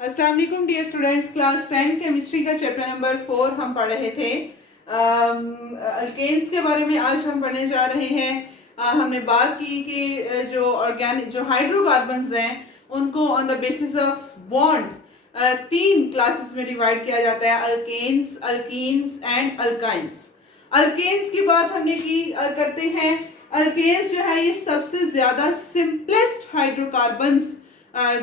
अस्सलाम वालेकुम dear students. Class 10 chemistry का चैप्टर नंबर 4 हम पढ़ रहे थे। अल्केन्स के बारे में आज हम पढ़ने जा रहे हैं। हमने बात की कि जो ऑर्गेनिक जो हाइड्रोकार्बन्स हैं उनको on the basis of bond 3 classes में डिवाइड किया जाता है, alkanes, alkenes and alkynes. Alkanes की बात हमने की करते हैं। अल्केन्स जो है ये सबसे ज्यादा सिंपलेस्ट हाइड्रोकार्बन्स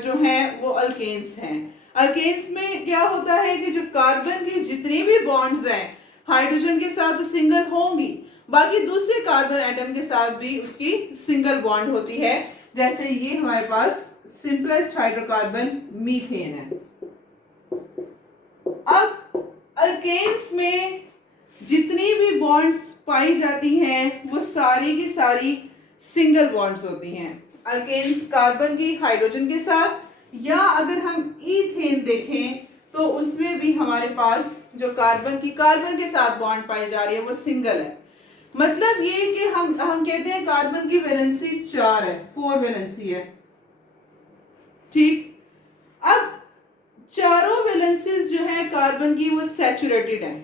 जो है वो अल्केन्स हैं। अल्केन्स में क्या होता है कि जो कार्बन की जितनी भी बॉन्ड्स हैं हाइड्रोजन के साथ तो सिंगल होंगी, बाकी दूसरे कार्बन एटम के साथ भी उसकी सिंगल बॉन्ड होती है। जैसे ये हमारे पास सिंपलेस्ट हाइड्रोकार्बन मीथेन है। अब अल्केन्स में जितनी भी बॉन्ड्स पाई जाती हैं वो सारी की सारी सिंगल बॉन्ड्स होती हैं। अल्केन्स कार्बन की हाइड्रोजन के साथ, या अगर हम ईथेन देखें तो उसमें भी हमारे पास जो कार्बन के साथ बॉन्ड पाई जा रही है वो सिंगल है। मतलब ये कि हम कहते हैं कार्बन की वैलेंसी 4 है, 4 वैलेंसी है, ठीक। अब चारों वैलेंसीज जो है कार्बन की वो सैचुरेटेड है,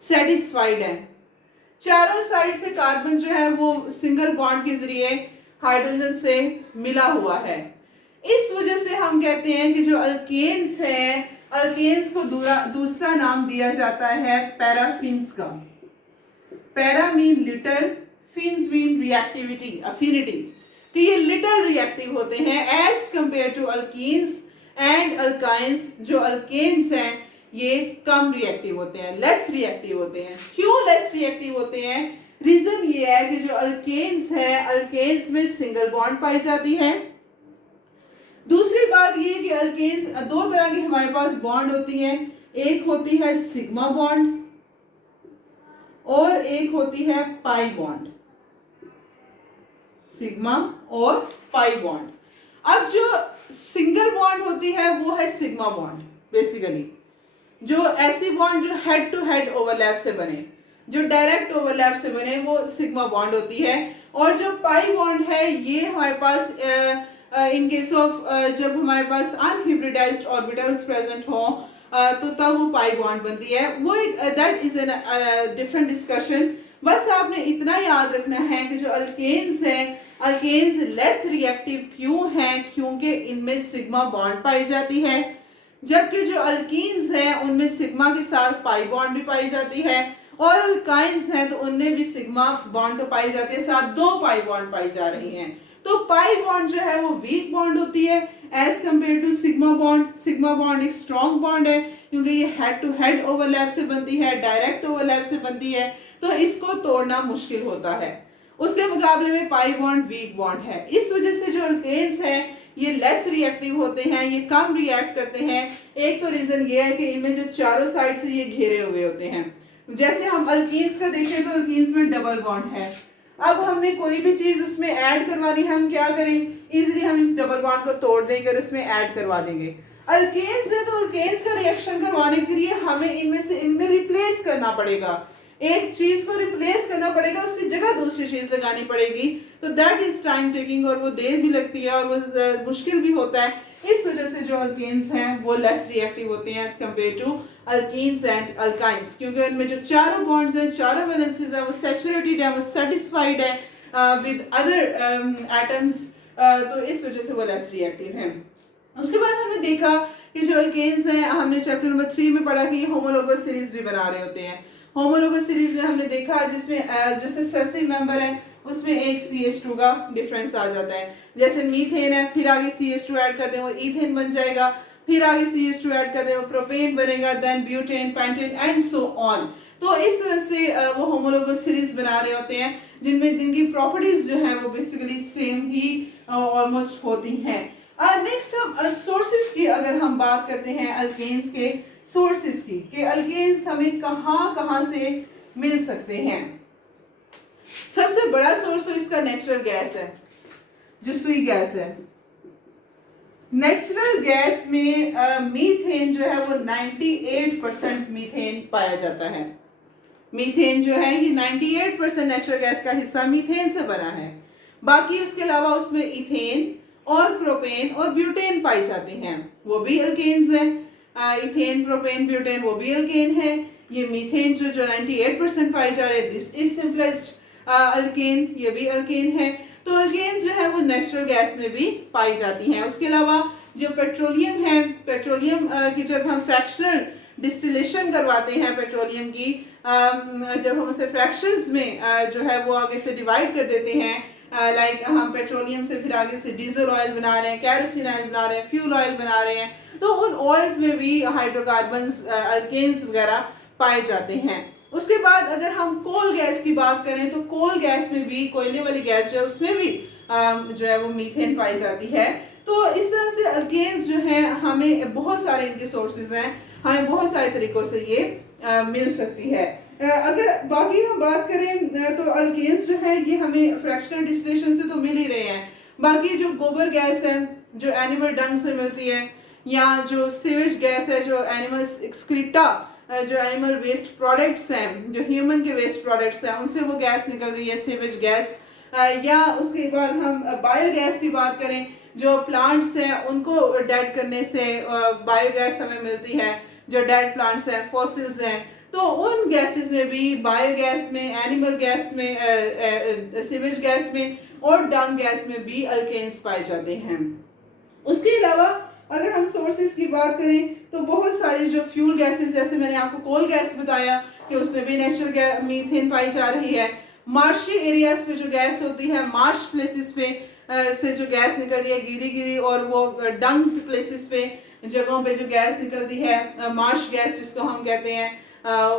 सेटिस्फाइड है। चारों साइड से कार्बन जो है वो सिंगल बॉन्ड के जरिए हाइड्रोजन से मिला हुआ है। इस वजह से हम कहते हैं कि जो अल्केन्स हैं, अल्केन्स को दूसरा नाम दिया जाता है पैराफिन्स का। Para mean little, fins mean reactivity, affinity, कि ये लिटिल रिएक्टिव होते हैं as compare to alkenes and alkynes. जो अल्केन्स हैं ये कम रिएक्टिव होते हैं, लेस रिएक्टिव होते हैं। क्यों लेस रिएक्टिव होते हैं? रीजन ये है कि जो अल्केन्स है, अल्केन्स में सिंगल बॉन्ड पाई जाती है। दूसरी बात ये कि अल्केन्स दो तरह की हमारे पास बॉन्ड होती है, एक होती है सिग्मा बॉन्ड और एक होती है पाई बॉन्ड, सिग्मा और पाई बॉन्ड। अब जो सिंगल बॉन्ड होती है वो है सिग्मा बॉन्ड। बेसिकली जो ऐसी बॉन्ड जो हेड टू हेड ओवरलैप से बने, जो डायरेक्ट ओवरलैप से बने, वो सिग्मा बॉन्ड होती है। और जो पाई बॉन्ड है ये हमारे पास इन केस ऑफ जब हमारे पास अनहिब्रिडाइज्ड ऑर्बिटल्स प्रेजेंट हो तो तब वो पाई बॉन्ड बनती है। वो that is an different discussion. बस आपने इतना याद रखना है कि जो अल्केन्स हैं, अल्केन्स लेस रिएक्टिव क्यों हैं? क्योंकि इनमें सिग्मा बॉन्ड पाई जाती है, जबकि जो अल्कीन्स हैं उनमें सिग्मा के साथ पाई बॉन्ड भी पाई जाती है, और अल्काइंस हैं तो उनमें भी सिग्मा बॉन्ड तो पाई जाती है, साथ 2 पाई बॉन्ड पाई जा रही हैं। तो पाई बॉन्ड जो है वो वीक बॉन्ड होती है as compare to sigma bond. Sigma bond एक स्ट्रॉन्ग बॉन्ड है क्योंकि ये हेड टू हेड ओवरलैप से बनती है, डायरेक्ट ओवरलैप से बनती है, तो इसको तोड़ना मुश्किल होता है। उसके मुकाबले में पाई बॉन्ड वीक बॉन्ड है। इस वजह से जो अल्केन्स हैं ये लेस रिएक्टिव होते हैं, ये कम रिएक्ट करते हैं। एक तो रीजन ये है कि इनमें जो चारों साइड से ये घेरे हुए होते हैं। जैसे हम अल्कीन्स का देखें तो अल्कीन्स में डबल बॉन्ड है। अब हमने कोई भी चीज उसमें ऐड करवानी है, हम क्या करें? इजीली हम इस डबल बॉन्ड को तोड़ देंगे और इसमें ऐड करवा देंगे। अल्केन्स है तो अल्केन्स का रिएक्शन करवाने के लिए हमें इनमें रिप्लेस करना पड़ेगा, एक चीज को रिप्लेस करना पड़ेगा, उसकी जगह दूसरी चीज लगानी पड़ेगी। तो दैट इज टाइम टेकिंग, और वो देर भी लगती है और वो मुश्किल भी होता है। इस वजह से जो अल्केन्स हैं वो लेस रिएक्टिव होते हैं as compare to alkenes and alkynes, क्योंकि उनमें जो चारों बॉन्ड्स हैं, चारों वैलेंसीज हैं, वो सैचुरेटेड है, वो सेटिस्फाइड है विद अदर एटम्स, तो इस वजह से वो लेस रिएक्टिव हैं। उसके बाद हमने देखा कि जो अल्केन्स हैं, हमने चैप्टर नंबर 3 में पढ़ा कि ये होमोलोगस सीरीज भी बना रहे होते हैं। होमोलोगस सीरीज में हमने देखा जिसमें जो सक्सेसिव मेंबर है उसमें एक CH2 का डिफरेंस आ जाता है। जैसे मीथेन है, फिर आगे CH2 ऐड कर दें वो ईथेन बन जाएगा, फिर आगे CH2 ऐड कर दें वो प्रोपेन बनेगा, then butane, pentane and so on. तो इस तरह से वो होमोलोगस सीरीज बना रहे होते हैं जिनमें जिनकी प्रॉपर्टीज जो है वो बेसिकली सेम ही ऑलमोस्ट होती हैं। नेक्स्ट हम सोर्सेज की अगर हम बात करते हैं अल्केन्स के सोर्सेज की, कि अल्केन्स हमें कहां से मिल सकते हैं। सबसे बड़ा सोर्स तो इसका नेचुरल गैस है, जो सुई गैस है। नेचुरल गैस में मीथेन जो है वो 98% मीथेन पाया जाता है। मीथेन जो है ये 98% नेचुरल गैस का हिस्सा मीथेन से बना है। बाकी उसके अलावा उसमें इथेन और प्रोपेन और ब्यूटेन पाई जाती हैं। वो भी अल्केन्स है। इथेन, प्रोपेन, ब्यूटेन वो भी अल्केन है। ये मीथेन जो 98% पाई जा रही है, दिस इज सिंपलेस्ट अल्केन, ये भी अल्केन है। तो अल्केन्स जो है वो नेचुरल गैस में भी पाई जाती हैं। उसके अलावा जो पेट्रोलियम है, पेट्रोलियम की जब हम फ्रैक्शनल डिस्टिलेशन करवाते हैं पेट्रोलियम की, जब हम उसे फ्रैक्शंस में जो है वो आगे से डिवाइड कर देते हैं, लाइक हम पेट्रोलियम से फिर आगे से डीजल ऑयल बना रहे हैं, कैरोसिन ऑयल बना रहे हैं, फ्यूल ऑयल बना रहे हैं, तो उन ऑयल्स में भी हाइड्रोकार्बन्स, अल्केन्स वगैरह पाए जाते हैं। उसके बाद अगर हम कोल गैस की बात करें तो कोल गैस में भी, कोयले वाली गैस जो है उसमें भी जो है वो मीथेन पाई जाती है। तो इस तरह से अल्केन्स जो है हमें बहुत सारे इनके सोर्सेज हैं, हमें बहुत सारे तरीकों से ये मिल सकती है। अगर बाकी हम बात करें तो अल्केन्स जो है ये हमें फ्रैक्शनल डिस्टिलेशन से तो मिल ही रहे हैं। बाकी जो गोबर गैस है जो एनिमल डंग से मिलती है, या जो सीवेज गैस है जो एनिमल एक्सक्रीटा, जो एनिमल वेस्ट प्रोडक्ट्स हैं, जो ह्यूमन के वेस्ट प्रोडक्ट्स हैं, उनसे वो गैस निकल रही है, सीवेज गैस। या उसके बाद हम बायोगैस की बात करें, जो प्लांट्स हैं उनको डेड करने से बायोगैस हमें मिलती है, जो डेड प्लांट्स हैं, फॉसिल्स हैं, तो उन गैसेस में भी, बायोगैस में, एनिमल गैस में, सीवेज गैस में और डंग गैस में भी अल्केन्स पाए जाते हैं। उसके अलावा अगर हम सोर्सेज की बात करें तो बहुत सारी जो फ्यूल गैसेस, जैसे मैंने आपको कोल गैस बताया कि उसमें भी नेचुरल मीथेन पाई जा रही है। मार्शी एरियाज में जो गैस होती है, मार्श प्लेसेस पे से जो गैस निकल रही है, गिरी गिरी और वो डंग प्लेसेस पे, जगहों पे जो गैस निकलती है, मार्श गैस जिसको हम कहते हैं,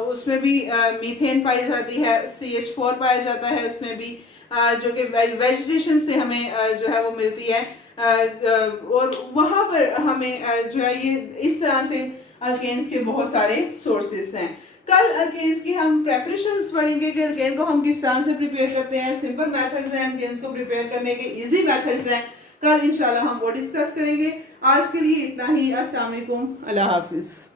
उसमें भी मीथेन पाई जाती है, CH4 पाया जाता है उसमें भी, जो कि वेजिटेशन से हमें जो है वो मिलती है, और वहाँ पर हमें जो है ये इस तरह से अल्केन्स के बहुत सारे सोर्सेस हैं। कल अल्केन्स की हम प्रेपरेशंस पढ़ेंगे कि अल्केन को हम किस तरह से प्रिपेयर करते हैं, सिंपल मेथड्स हैं अल्केन्स को प्रिपेयर करने के, इजी मेथड्स हैं। कल इंशाल्लाह हम वो डिस्कस करेंगे। आज के लिए इतना ही। अस्सलाम वालेकुम, अल्लाह हाफिज़।